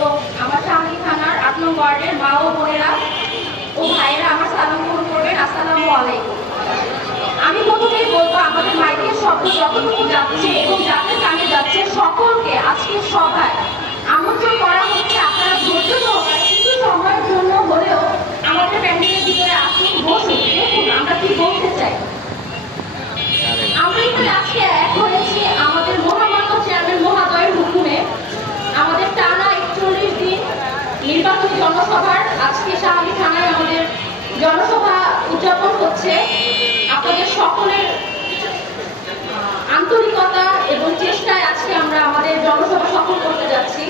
এবং আমার শাহী থানার ৮ নং ওয়ার্ডের মা ও বোনেরা ও ভাইয়েরা আমার সালাম গ্রহণ করবেন। আসসালামু আলাইকুম। আমি প্রথমেই বলবো, আমাদের মাইকের শব্দ যতটুকু যাচ্ছে এবং যাদের কানে যাচ্ছে সকলকে আজকের সভায় আমন্ত্রণ করা হচ্ছে। আপনারা ধৈর্য সহকারে কিছু সময়ের জন্য হলেও আমাদের প্যান্ডেলের ভিতরে আসুন, বসুন, দেখুন আমরা কি বলতে চাই। আমরা এখানে আজকে এক হয়েছি আমাদের মহামান্য চেয়ারম্যান মহোদয়ের হুকুমে। আমাদের টানা ৪১ দিন নির্বাচনী জনসভার আজকে শাহী থানায় আমাদের জনসভা উদযাপন হচ্ছে। আপনাদের সকলের আন্তরিকতা এবং চেষ্টায় আজকে আমরা আমাদের জনসভা সফল করতে যাচ্ছি।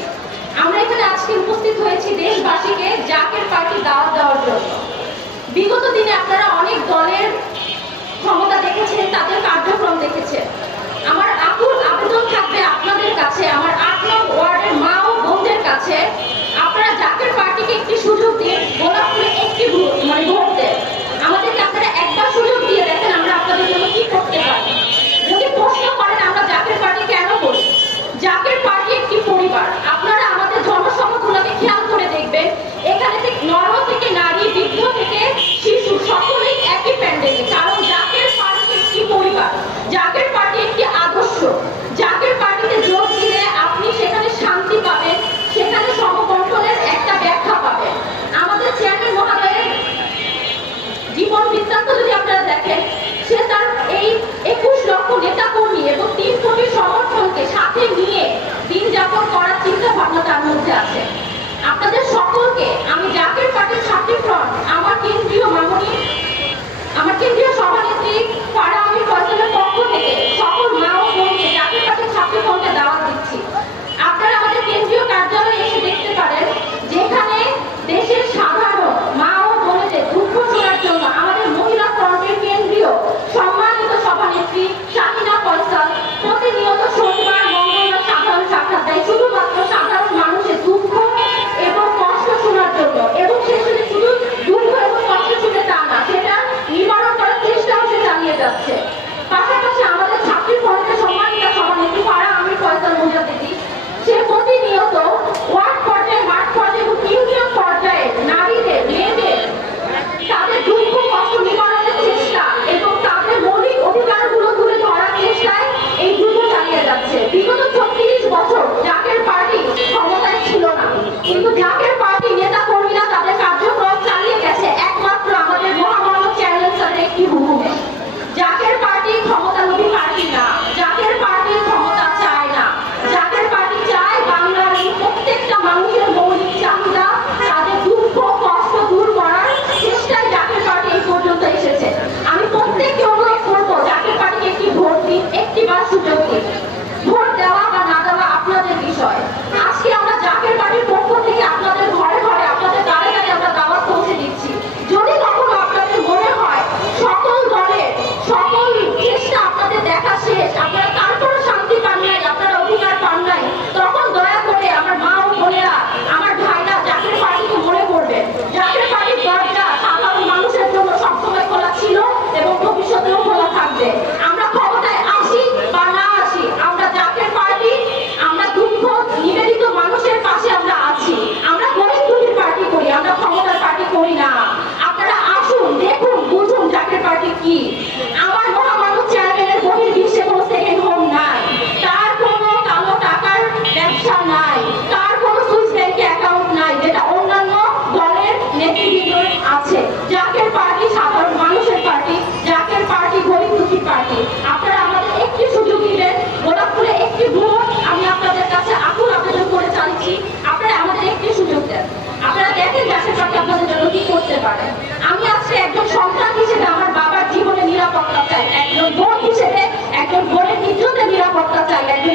আমরা এখানে আজকে উপস্থিত হয়েছি দেশবাসীকে জাকের পার্টি দাওয়াত দেওয়ার জন্য। বিগত দিনে আপনারা অনেক দলের ক্ষমতা দেখেছেন, তাদের কার্যক্রম দেখেছেন। আমার আকুল আবেদন থাকবে আপনাদের কাছে, আমার ৮ নং ওয়ার্ডের মা ও বোনদের কাছে, আপনারা জাকের পার্টিকে একটি সুযোগ দিন, গোলাপ ফুলে একটি ভোট দেন। আমাদেরকে আপনারা একবার সুযোগ দিয়ে দেখেন আমরা আপনাদের জন্য কি করতে পারি। যদি প্রশ্ন করেন আমরা জাকের পার্টি কেন করি, জাকের পার্টি একটি পরিবার। আপনারা আমাদের জনসভাগুলোকে খেয়াল করে দেখবেন, এখানে থেকে নর থেকে নারী, বৃদ্ধ থেকে শিশু সকলেই একই প্যান্ডেলে। কারণ জাকের পার্টি একটি পরিবার, জাকের পার্টি একটি আদর্শ। জাকের পার্টিতে যোগ দিলে আপনি সেখানে শান্তি পাবেন, সেখানে সমবন্টনের একটা ব্যাখ্যা পাবেন। আমাদের চেয়ারম্যান মহোদয়ের জীবন বৃত্তান্ত যদি আপনারা দেখেন, সে তার এই ২১ লক্ষ নেতা কর্মী এবং ৩ কোটি সমর্থনকে সাথে নিয়ে দিন যাপন করার চিন্তা ভাবনা তার মধ্যে আছে। আপনাদের সকলকে আমি জাকের পার্টির ছাত্রী ফ্রন্ট, আমার কেন্দ্রীয় সভানেত্রী ফারা আমির ফয়সালের পক্ষ থেকে সকল মা ও বোনকে জাকের পার্টির ছাত্রী ফ্রন্টে দাওয়াত দিচ্ছি। আপনারা আমাদের কেন্দ্রীয় কার্যালয়ে এসে দেখতে পারেন, যেখানে দেশের সাধারণ মা ও বোনেদের দুঃখ শোনার জন্য আমাদের মহিলা ফ্রন্টের কেন্দ্রীয় সম্মানিত সভানেত্রী শাহিনা ফয়সাল প্রতিনিয়ত শনিবার মঙ্গলবার সাধারণ সাক্ষাৎ দেয়, শুধুমাত্র সাধারণ মানুষের দুঃখ এবং কষ্ট শোনার জন্য। এবং সে শুধু দুঃখ এবং কষ্ট শুনে তা না, সেটা নিবারণ করার চেষ্টাও সে চালিয়ে যাচ্ছে। পাশাপাশি আমাদের ছাত্রী ফ্রন্টের সম্মানিত সভানেত্রী ফারা আমির ফয়সাল মুজাদ্দিদি, সে প্রতিনিয়ত ওয়ার্ড পর্যায়ে, মাঠ পর্যায়ে এবং ইউনিয়ন পর্যায়ে নারীদের, মেয়েদের তাদের দুঃখ কষ্ট নিবারণের চেষ্টা এবং তাদের মৌলিক অধিকারগুলো তুলে ধরার চেষ্টায় এই যুদ্ধ চালিয়ে যাচ্ছে। বিগত ৩৬ বছর জাকের পার্টি ক্ষমতায় ছিল না, কিন্তু জাকের পার্টি নেতা কর্মীরা তাদের কার্যক্রম চালিয়ে গেছে একমাত্র আমাদের মহামান্য চেয়ারম্যান স্যারের একটি হুকুমে। জাকের পার্টি ক্ষমতালোভী পার্টি না, জাকের পার্টি ক্ষমতা চায় না। জাকের পার্টি চায় বাংলার এই প্রত্যেকটা মানুষের মৌলিক চাহিদা, তাদের দুঃখ কষ্ট দূর করার চেষ্টায় জাকের পার্টি এই পর্যন্ত এসেছে। আমি প্রত্যেককে অনুরোধ করবো, জাকের পার্টিকে একটি ভোট দিন, একটিবার সুযোগ দিন। ভোট দেওয়া বা না দেওয়া আপনাদের বিষয়। আজকে আমরা জাকের পার্টির পক্ষ থেকে আপনাদের ঘরে ঘরে, আপনাদের দ্বারে দ্বারে আমরা দাওয়াত পৌঁছে দিচ্ছি। যদি কখনো আপনাদের মনে হয় সকল দলের সকল চেষ্টা আপনাদের দেখা শেষ, আপনারা তারপরও শান্তি পান নাই, আপনারা অধিকার পান নাই, তখন দয়া করে আমার মা ও বোনেরা, আমার ভাইরা জাকের পার্টিকে মনে করবেন। জাকের পার্টির দরজা সাধারণ মানুষের জন্য সবসময় খোলা ছিল এবং ভবিষ্যতেও খোলা থাকবে। আমরা ক্ষমতায় আসি বা না আসি, আমরা জাকের পার্টি, আমরা দুঃখ নিবেদিত মানুষের পাশে আমরা আছি। আমরা গরিব দুঃখীর পার্টি করি, আমরা ক্ষমতার পার্টি করি না। আপনারা আসুন, দেখুন, বুঝুন জাকের পার্টি কি। আমার মহামান্য চেয়ারম্যানের বহির্বিশ্বে কোনো সেকেন্ড হোম নাই, তার কোনো কালো টাকার ব্যবসা নাই, তার কোনো সুইস ব্যাংকে অ্যাকাউন্ট নাই, যেটা অন্যান্য দলের নেতৃবৃন্দের আছে। জাকের পার্টি সাধারণ মানুষের পার্টি, জাকের পার্টি গরিব দুঃখীর পার্টি। আপনারা আমাদের একটি সুযোগ দিবেন, গোলাপ ফুলে একটি ভোট আমি আপনাদের কাছে আকুল আবেদন করে চাইছি। আপনারা আমাদের একটি সুযোগ দেন, আপনারা দেখেন জাকের পার্টি আপনাদের জন্য কি করতে পারে। আমি আজকে একজন সন্তান হিসেবে আমার বাবার জীবনে নিরাপত্তা চাই, একজন বোন হিসেবে একজন বোনের ইজ্জতের নিরাপত্তা চাই, একজন